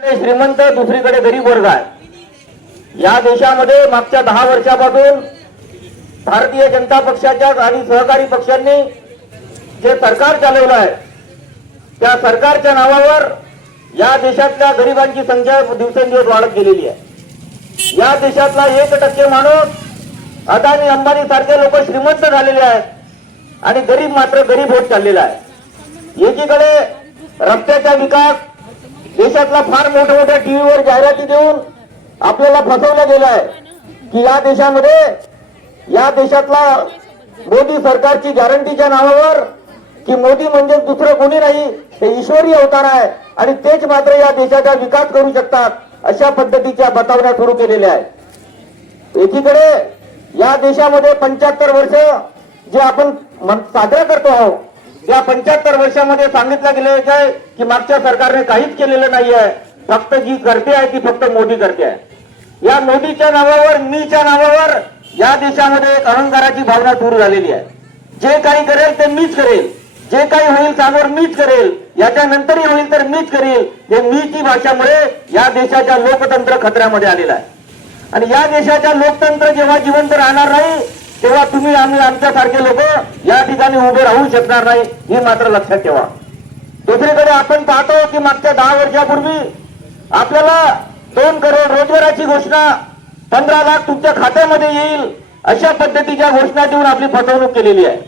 एकीकडे श्रीमंत दुसरीकडे गरीब वर्ग आहे. या देशामध्ये मागच्या दहा वर्षापासून भारतीय जनता पक्षाच्या आणि सहकारी पक्षांनी जे सरकार चालवलं आहे त्या सरकारच्या नावावर या देशातल्या गरिबांची संख्या दिवसेंदिवस वाढत गेलेली आहे. या देशातला एक टक्के माणूस अदानी अंबानी सारखे लोक श्रीमंत झालेले आहेत आणि गरीब मात्र गरीब होत चाललेला आहे. एकीकडे रस्त्याचा विकास देशातला फार मोठ्या मोठ्या टीव्हीवर जाहिराती देऊन आपल्याला फसवलं गेलं आहे की या देशामध्ये या देशातला मोदी सरकारची गॅरंटीच्या नावावर की मोदी म्हणजे दुसरं कोणी नाही ते ईश्वरी अवतार आहे आणि तेच मात्र या देशाचा विकास करू शकतात अशा पद्धतीच्या बतावण्या सुरू केलेल्या आहेत. एकीकडे या देशामध्ये पंच्याहत्तर वर्ष जे आपण मन- साजरा करतो आहोत या पंच्याहत्तर वर्षामध्ये सांगितलं गेलं आहे की मागच्या सरकारने काहीच केलेलं नाहीये. फक्त जी करते आहे ती फक्त मोदी करते आहे. या मोदीच्या नावावर मीच्या नावावर या देशामध्ये एक अहंकाराची भावना सुरू झालेली आहे. जे काही करेल ते मीच करेल. जे काही होईल त्यावर मीच करेल. याच्यानंतरही होईल तर मीच करेल. हे मीची भाषामुळे या देशाच्या लोकतंत्र खतऱ्यामध्ये आलेलं आहे. आणि या देशाच्या लोकतंत्र जेव्हा जिवंत राहणार नाही तेव्हा तुम्ही आम्ही आमच्यासारखे लोक या ठिकाणी उभे राहू शकणार नाही हे मात्र लक्षात ठेवा. दुसरीकडे आपण पाहतो की मागच्या दहा वर्षापूर्वी आपल्याला दोन करोड रोजगाराची घोषणा पंधरा लाख तुमच्या खात्यामध्ये येईल अशा पद्धतीच्या घोषणा देऊन आपली फसवणूक केलेली आहे.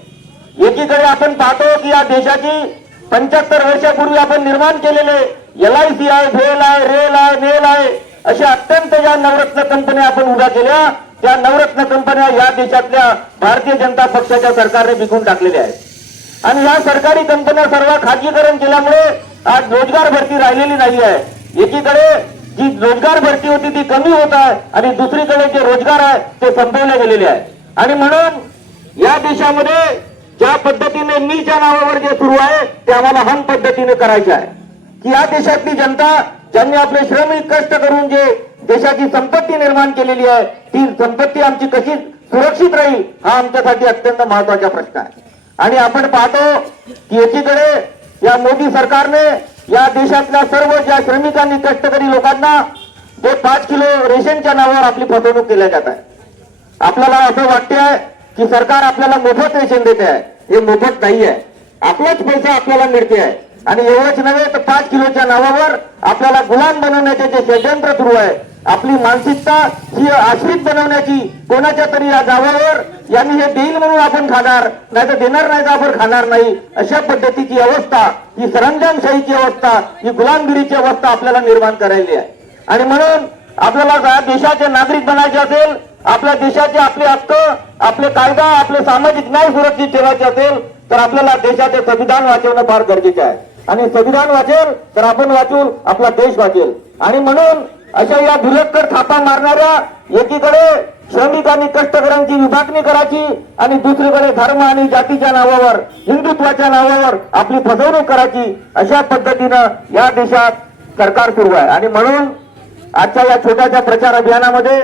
एकीकडे आपण पाहतो की या देशाची पंच्याहत्तर वर्षापूर्वी आपण निर्माण केलेले एल आय सी आहे भेल आहे रेल आहे नेल आहे अशा अत्यंत ज्या नवरत्न कंपन्या आपण उभ्या केल्या. त्या नवरत्न कंपन्या या देशातल्या भारतीय जनता पक्षाच्या सरकारने विकून टाकलेल्या आहेत. आणि या सरकारी कंपन्या सर्व खाजगीकरण केल्यामुळे आज रोजगार भरती राहिलेली नाही आहे. एकीकडे जी रोजगार भरती होती ती कमी होत आहे आणि दुसरीकडे जे रोजगार आहे ते संपवले गेलेले आहे. आणि म्हणून या देशामध्ये ज्या पद्धतीने मीच्या नावावर जे सुरू आहे ते आम्हाला हम पद्धतीने करायचे आहे. की या देशातली जनता ज्यांनी आपले श्रमिक कष्ट करून जे देशाची संपत्ती निर्माण केलेली आहे. ती संपत्ती आमची कशी सुरक्षित राहील हा आमच्यासाठी अत्यंत महत्त्वाचा प्रश्न आहे. आणि आपण पाहतो की एकीकडे या मोदी सरकारने या देशातल्या सर्व ज्या श्रमिकांनी कष्टकरी लोकांना जे पाच किलो रेशनच्या नावावर आपली फसवणूक केल्या जात आहे. आपल्याला असं वाटते आहे की सरकार आपल्याला मोफत रेशन देते आहे. हे मोफत नाही आहे आपलाच पैसा आपल्याला मिळते आहे. आणि एवढंच नव्हे तर पाच किलोच्या नावावर आपल्याला गुलाम बनवण्याचे जे षडयंत्र सुरू आहे आपली मानसिकता ही आश्रित बनवण्याची कोणाच्या तरी या गावावर यांनी हे देईल म्हणून आपण खाणार नाही तर देणार नाही तर आपण खाणार नाही अशा पद्धतीची अवस्था ही सरंजामशाहीची अवस्था ही गुलामगिरीची अवस्था आपल्याला निर्माण करायची आहे. आणि म्हणून आपल्याला देशाचे नागरिक बनायचे असेल आपल्या देशाचे आपले हक्क आपले कायदा आपले सामाजिक न्याय सुरक्षित ठेवायचे असेल तर आपल्याला देशाचे संविधान वाचवणं फार गरजेचं आहे. आणि संविधान वाचेल तर आपण वाचू आपला देश वाचेल. आणि म्हणून अशा या भुलक्कर थापा मारणाऱ्या एकीकडे श्रमिक आणि कष्टकऱ्यांची विभागणी करायची आणि दुसरीकडे धर्म आणि जातीच्या नावावर हिंदुत्वाच्या नावावर आपली फसवणूक करायची अशा पद्धतीनं या देशात सरकार सुरू आहे. आणि म्हणून आजच्या या छोट्याशा प्रचार अभियानामध्ये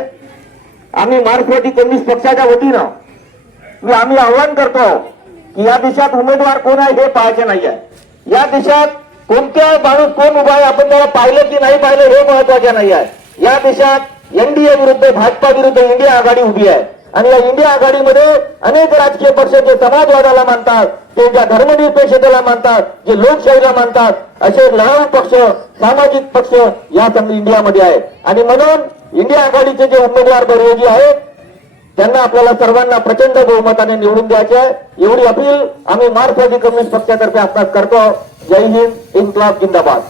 आम्ही मार्क्सवादी कम्युनिस्ट पक्षाच्या वतीनं मी आम्ही आव्हान करतो की या देशात उमेदवार कोण आहे हे पाहायचे नाही आहे या देशात कोणत्या माणूस कोण उभा आहे आपण त्याला पाहिलं की नाही पाहिलं हे महत्त्वाचे नाही आहे. या देशात एनडीए विरुद्ध भाजपा विरुद्ध इंडिया आघाडी उभी आहे. आणि या इंडिया आघाडीमध्ये अनेक राजकीय पक्ष जे समाजवादाला मानतात ते ज्या धर्मनिरपेक्षतेला मानतात जे लोकशाहीला मानतात असे लहान पक्ष सामाजिक पक्ष या इंडियामध्ये आहेत आणि म्हणून इंडिया आघाडीचे जे उमेदवार बरोगी आहेत त्यांना आपल्याला सर्वांना प्रचंड बहुमताने निवडून द्यायचे आहे. एवढी अपील आम्ही मार्क्सवादी कम्युनिस्ट पक्षातर्फे आपणास करतो. জয় হিন্দ ইনকলাব জিন্দাবাদ।